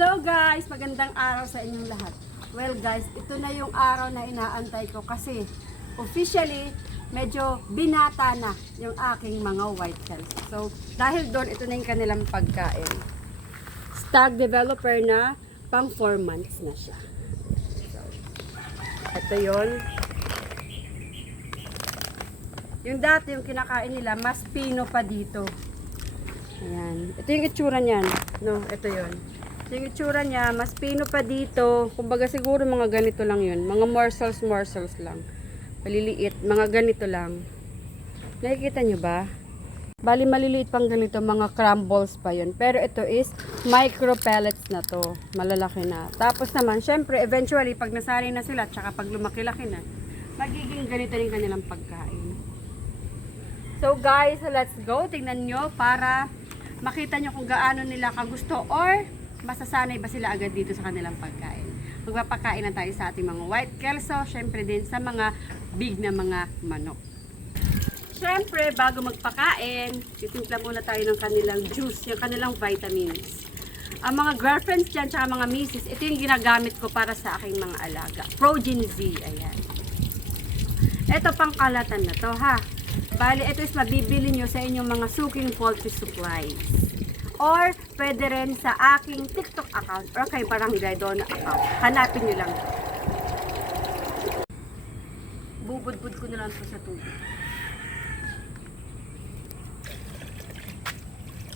Hello guys! Magandang araw sa inyong lahat. Well guys, ito na yung araw na inaantay ko kasi officially medyo binata na yung aking mga white cells. So dahil doon, ito na yung kanilang pagkain. Stag developer na pang 4 months na siya. So, ito yon. Yung dati yung kinakain nila, mas pino pa dito. Ayan. Ito yung itsura niyan. No, ito yon. Yung itsura niya, mas pino pa dito. Kumbaga siguro mga ganito lang yun. Mga morsels, morsels lang. Maliliit. Mga ganito lang. Nakikita nyo ba? Bali maliliit pang ganito, mga crumbles pa yun. Pero ito is micro pellets na to. Malalaki na. Tapos naman, syempre, eventually, pag nasari na sila, tsaka pag lumaki-laki na, magiging ganito rin kanilang pagkain. So guys, let's go. Tingnan nyo para makita nyo kung gaano nila kagusto or masasanay ba sila agad dito sa kanilang pagkain. Magpapakain na tayo sa ating mga white kelso, syempre din sa mga big na mga manok. Syempre, bago magpakain, titimpla muna tayo ng kanilang juice, yung kanilang vitamins. Ang mga girlfriends dyan, tsaka mga misis, ito yung ginagamit ko para sa aking mga alaga. Progen Z, ayan. Ito pang kalatan na to, ha? Bali, ito is mabibili nyo sa inyong mga suking poultry supplies. Or, pwede rin sa aking TikTok account or kay Barangay Donna account. Hanapin nyo lang. Bubudbud ko na lang sa tubig.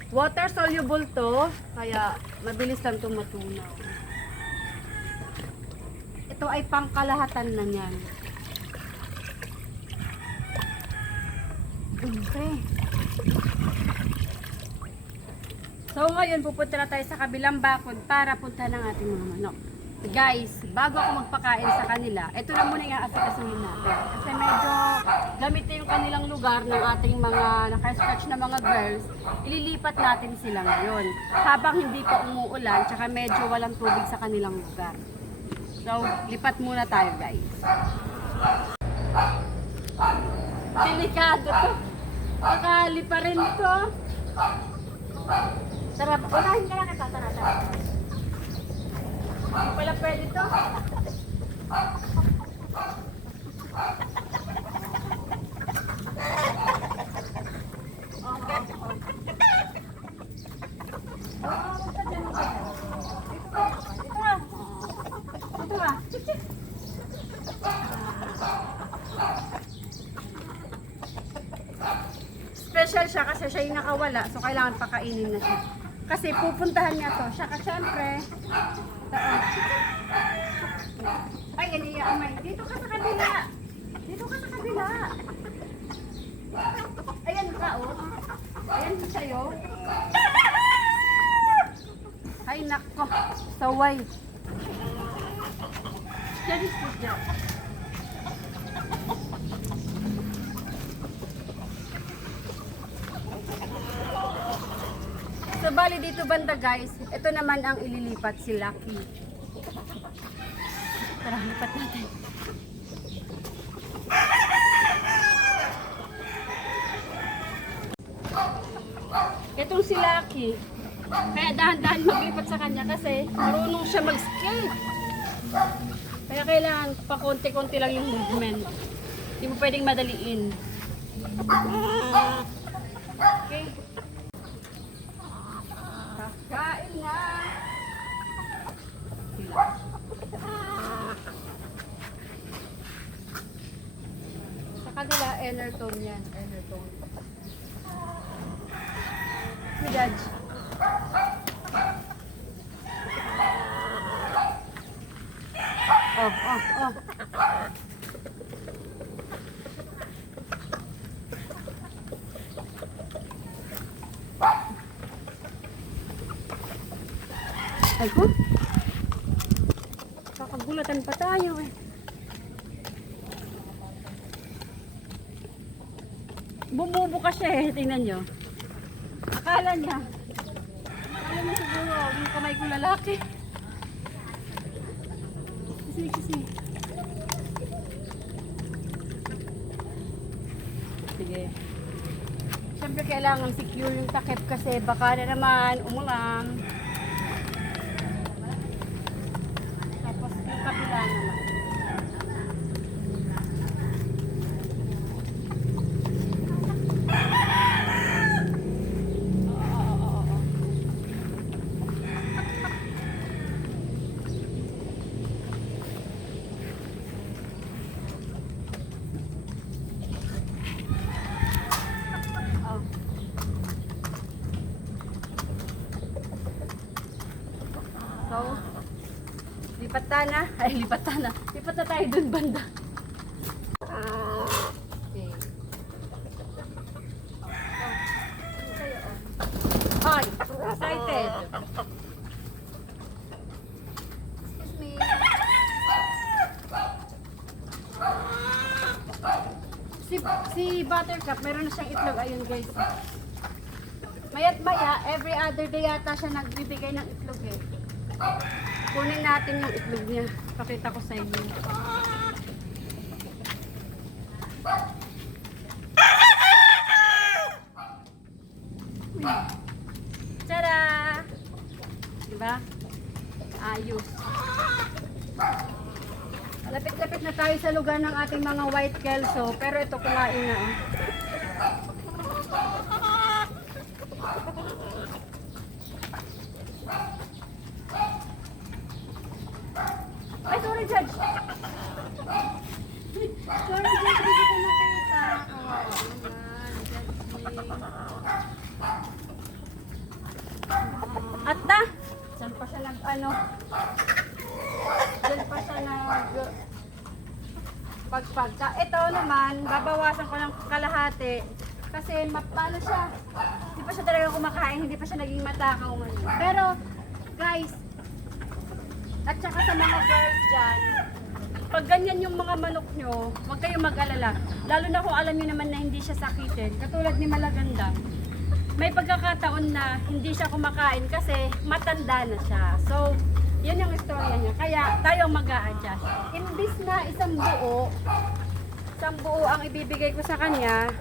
Water soluble to, kaya mabilis lang itong matunaw. Ito ay pangkalahatan na niyan. Okay. So ngayon pupunta na tayo sa kabilang bakod para punta ng ating mga manok. Guys, bago ako magpakain sa kanila, ito lang muna yung asikasuhin natin. Kasi medyo gamit na yung kanilang lugar ng ating mga naka-scratch na mga girls, ililipat natin sila ngayon. Habang hindi pa umuulan, tsaka medyo walang tubig sa kanilang lugar. So, lipat muna tayo guys. Delikado to. Makalipa rin to. Tara, unahin ka na kita. Tara, tara. Hindi pala pwede to. Special siya kasi siya yung nakawala. So, kailangan pakainin na siya. Kasi pupuntahan niya to. Siya ka syempre. Ay, yan iya, amay. Dito ka sa kabila. Dito ka sa kabila. Ayan ka, oh. Ayan sa'yo. Ay, nako. Saway. Diyan, diyan. So, bali dito banda guys, ito naman ang ililipat si Lucky. Tara, lipat natin. Itong si Lucky, kaya dahan-dahan maglipat sa kanya kasi marunong siya mag-skate. Kaya kailangan pa konti-konti lang yung movement. Hindi mo pwedeng madaliin. Okay. Kakain na. Sa kanila, enertone yan. Enertone. Si Judge. Oh, oh, oh. Ay ko. Kakagulatan pa tayo eh. Bumubukas siya eh. Tingnan nyo. Akala niya. Akala niya siguro yung kamay ko lalaki. Kasi, kasi. Sige. Siyempre kailangan secure yung takip kasi baka na naman umulan. So, lipat ta na. Ay, lipat ta na. Lipat na tayo dun banda. Okay. Hi, excited. Excuse me. Si, si Buttercup, meron na siyang itlog. Ayun guys. Mayat maya, every other day yata siya nagbibigay ng itlog eh. Kunin natin yung itlog niya. Pakita ko sa inyo. Tada! Diba? Ayos. Lapit-lapit na tayo sa lugar ng ating mga white kelso. Pero ito kumain na. Oh. Ay, sorry, Judge. Sorry. Hindi ko nakita. Oo, naman. Judge me. At ta, saan pa siya nag, ano, Diyan pa siya nag pagpagka. Ito naman, babawasan ko ng kalahati. Kasi mapano siya. Hindi pa siya talaga kumakain, hindi pa siya naging matakaw. Pero, guys, at saka sa mga girls dyan, pag ganyan yung mga manok nyo, huwag kayong mag-alala. Lalo na kung alam nyo naman na hindi siya sakitin. Katulad ni Malaganda, may pagkakataon na hindi siya kumakain kasi matanda na siya. So, yun yung istorya niya. Kaya tayo mag adjust Imbis na isang buo, isang buo ang ibibigay ko sa kanya,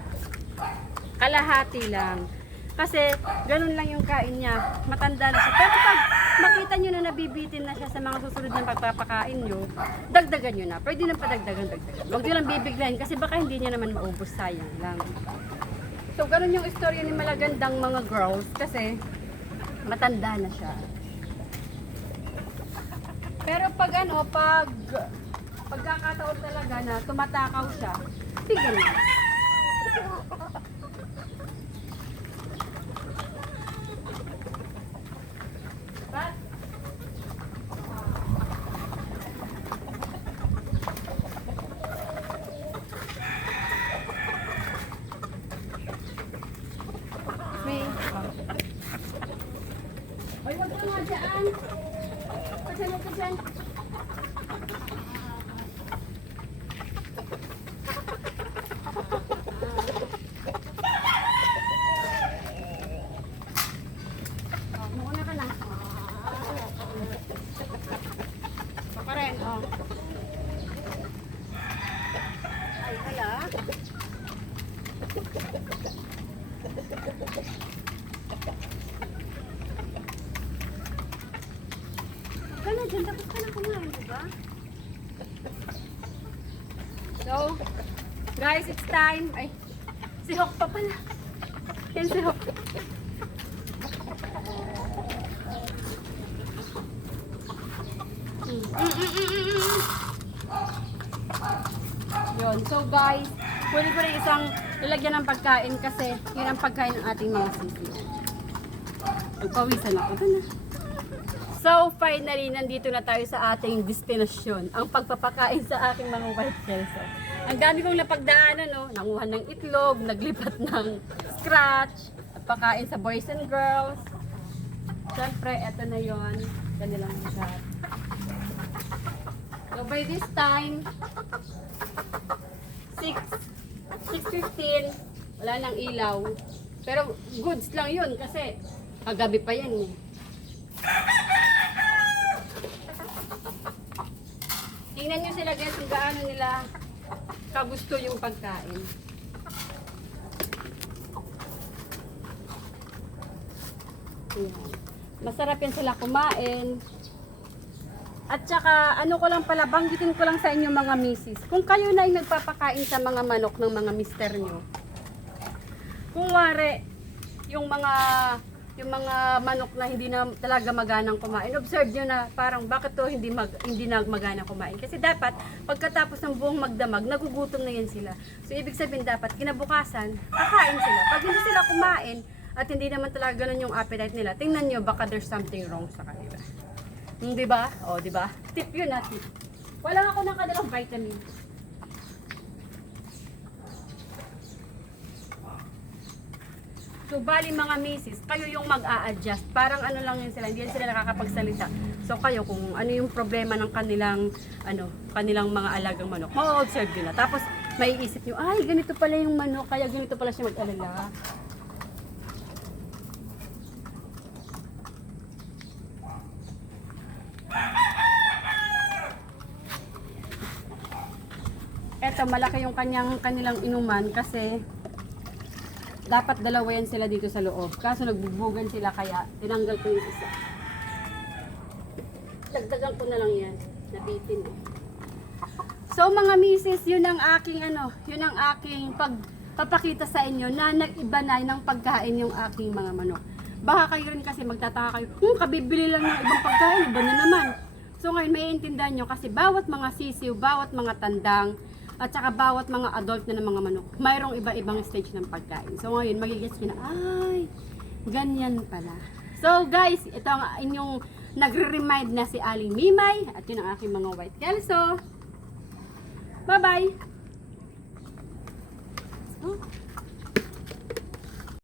kalahati lang. Kasi ganun lang yung kain niya. Matanda na siya. Pero pag makita nyo na nabibitin na siya sa mga susunod na pagpapakain nyo, dagdagan nyo na. Pwede nang padagdagan, dagdagan. Huwag nyo lang bibiglayin kasi baka hindi niya naman maubos. Sayang lang. So, ganun yung istorya ni malagandang mga girls kasi matanda na siya. Pero pag ano, pag pagkakataon talaga na tumatakaw siya, tigil na. But, may, Ay, wag ka nga dyan. Pasanay ka dyan. Oh, mauna ka na. Ito pa rin, oh. Ay, hala. Ka na dyan, tapos ka na kumain, diba? So, guys, it's time. Ay, si Hawk pa pala. Yan si Hawk. Yun. So guys, pwede ko rin isang lalagyan ng pagkain kasi yun ang pagkain ng ating mga sisi. Nagpawisan ako. Ito na. So finally, nandito na tayo sa ating destinasyon. Ang pagpapakain sa aking mga white kelso. Ang dami kong napagdaanan, no? Nanguhan ng itlog, naglipat ng scratch, pakain sa boys and girls. Siyempre, eto na yon Kanilang shot. So by this time, 6, 6.15, wala nang ilaw. Pero goods lang yun kasi kagabi pa yan eh. Tingnan nyo sila guys kung gaano nila kagusto yung pagkain. Masarap yan sila kumain. At saka, ano ko lang pala, banggitin ko lang sa inyo mga misis. Kung kayo na ay nagpapakain sa mga manok ng mga mister nyo, kung wari, yung mga yung mga manok na hindi na talaga maganang kumain. Observe nyo na parang bakit to hindi mag, hindi na maganang kumain. Kasi dapat pagkatapos ng buong magdamag, nagugutom na yan sila. So ibig sabihin dapat kinabukasan, kakain sila. Pag hindi sila kumain at hindi naman talaga ganun yung appetite nila, tingnan nyo baka there's something wrong sa kanila. Hmm, di ba? O, di ba? Tip yun na, tip. Wala ako ng kanilang vitamin. So, bali mga misis, kayo yung mag-a-adjust. Parang ano lang yun sila, hindi sila nakakapagsalita. So, kayo kung ano yung problema ng kanilang, ano, kanilang mga alagang manok, ma-observe nyo na. Tapos, may isip nyo, ay, ganito pala yung manok, kaya ganito pala siya mag-alala. Eto, malaki yung kanyang kanilang inuman kasi dapat dalawa yan sila dito sa loob. Kaso nagbubugan sila kaya tinanggal ko yung isa. Dagdagan ko na lang yan. Nabitin eh. So mga misis, yun ang aking ano, yun ang aking pagpapakita sa inyo na nag-iba na ng pagkain yung aking mga manok. Baka kayo rin kasi magtataka kayo, hmm, kabibili lang ng ibang pagkain, iba na naman. So ngayon may intindihan nyo kasi bawat mga sisiw, bawat mga tandang, at saka bawat mga adult na ng mga manok, mayroong iba-ibang stage ng pagkain. So ngayon, magigets nyo na, ay, ganyan pala. So guys, ito ang inyong nagre-remind na si Aling Mimay at yun ang aking mga white kelso. Bye-bye! Oh,